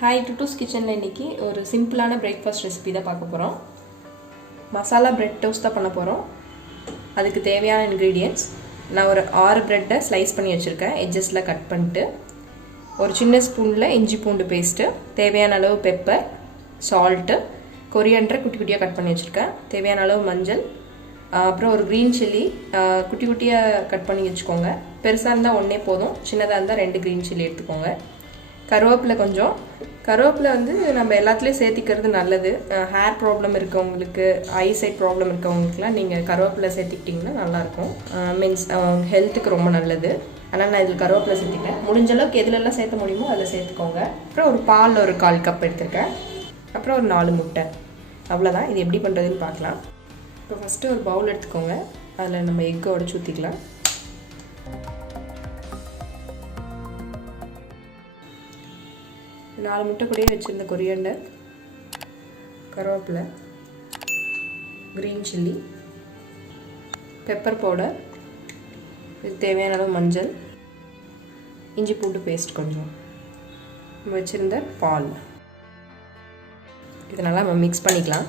Hi டுட்டூஸ் கிச்சனில் இன்றைக்கி ஒரு சிம்பிளான பிரேக்ஃபாஸ்ட் ரெசிபி தான் பார்க்க போகிறோம். மசாலா பிரெட் டோஸ்ட் தான் பண்ண போகிறோம். அதுக்கு தேவையான இன்க்ரீடியன்ட்ஸ் நான் ஒரு 6 ப்ரெட்டை ஸ்லைஸ் பண்ணி வச்சுருக்கேன். எட்ஜஸில் கட் பண்ணிட்டு ஒரு சின்ன ஸ்பூனில் இஞ்சி பூண்டு பேஸ்ட்டு, தேவையான அளவு பெப்பர், சால்ட்டு, கொரியாண்டரை குட்டி குட்டியாக கட் பண்ணி வச்சுருக்கேன், தேவையான அளவு மஞ்சள், அப்புறம் ஒரு க்ரீன் சில்லி குட்டி குட்டியாக கட் பண்ணி வச்சுக்கோங்க. பெருசாக இருந்தால் ஒன்றே போதும், சின்னதாக இருந்தால் 2 க்ரீன் சில்லி எடுத்துக்கோங்க. கருவேப்பிலை கொஞ்சம், கருவேப்பிலை நம்ம எல்லாத்துலேயும் சேர்த்திக்கிறது நல்லது. ஹேர் ப்ராப்ளம் இருக்கவங்களுக்கு, ஐசைட் ப்ராப்ளம் இருக்கவங்களுக்குலாம் நீங்கள் கருவேப்பிலை சேர்த்திக்கிட்டிங்கன்னா நல்லாயிருக்கும். மீன்ஸ் ஹெல்த்துக்கு ரொம்ப நல்லது. ஆனால் நான் இதில் கருவேப்பிலை சேர்த்திக்கிறேன். முடிஞ்ச அளவுக்கு எதுலெல்லாம் சேர்த்த முடியுமோ அதில் சேர்த்துக்கோங்க. அப்புறம் ஒரு பால் ஒரு 1/4 கப் எடுத்துருக்கேன். அப்புறம் ஒரு 4 முட்டை. அவ்வளோதான். இது எப்படி பண்ணுறதுன்னு பார்க்கலாம். இப்போ ஃபஸ்ட்டு ஒரு பவுல் எடுத்துக்கோங்க. அதில் நம்ம எக்கை உடச்சி ஊற்றிக்கலாம். நாலு முட்டை கூடயே வச்சுருந்த கொரியாண்டர், கருவேப்பிலை, க்ரீன் சில்லி, பெப்பர் பவுடர், இது தேவையான அளவு மஞ்சள், இஞ்சி பூண்டு பேஸ்ட் கொஞ்சம், வச்சுருந்த பால். இது நல்லா நம்ம மிக்ஸ் பண்ணிக்கலாம்.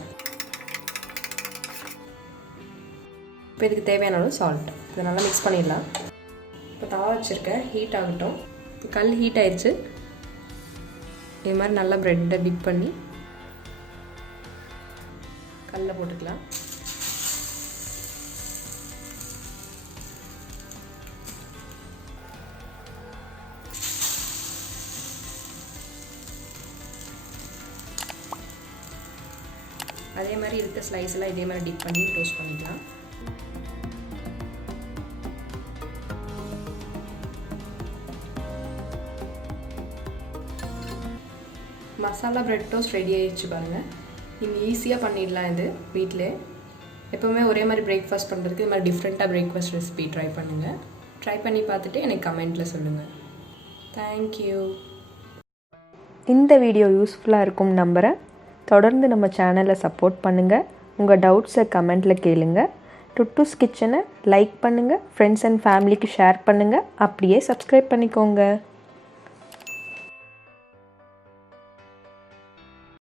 இப்போ இதுக்கு தேவையான அளவு சால்ட். இதை நல்லா மிக்ஸ் பண்ணிடலாம். இப்போ தவா வச்சுருக்கேன், ஹீட் ஆகட்டும். இப்போ கல் ஹீட் ஆயிடுச்சு. இது மாதிரி நல்லா ப்ரெட்டை டிப் பண்ணி கல்லில் போட்டுக்கலாம். அதே மாதிரி இருக்க ஸ்லைஸ் எல்லாம் இதே மாதிரி டிப் பண்ணி டோஸ்ட் பண்ணிக்கலாம். மசாலா பிரெட் டோஸ்ட் ரெடி ஆகிடுச்சு பாருங்கள். நீங்கள் ஈஸியாக பண்ணிடலாம். இது வீட்டிலே எப்போவுமே ஒரே மாதிரி பிரேக்ஃபாஸ்ட் பண்ணுறதுக்கு இது மாதிரி டிஃப்ரெண்ட்டாக பிரேக்ஃபாஸ்ட் ரெசிபி ட்ரை பண்ணுங்கள். ட்ரை பண்ணி பார்த்துட்டு எனக்கு கமெண்ட்டில் சொல்லுங்கள். தேங்க்யூ. இந்த வீடியோ யூஸ்ஃபுல்லாக இருக்கும் நம்புகிறேன். தொடர்ந்து நம்ம சேனலை சப்போர்ட் பண்ணுங்கள். உங்கள் டவுட்ஸை கமெண்ட்டில் கேளுங்க. டுட்டூஸ் கிச்சனை லைக் பண்ணுங்கள், ஃப்ரெண்ட்ஸ் அண்ட் ஃபேமிலிக்கு ஷேர் பண்ணுங்கள், அப்படியே சப்ஸ்கிரைப் பண்ணிக்கோங்க.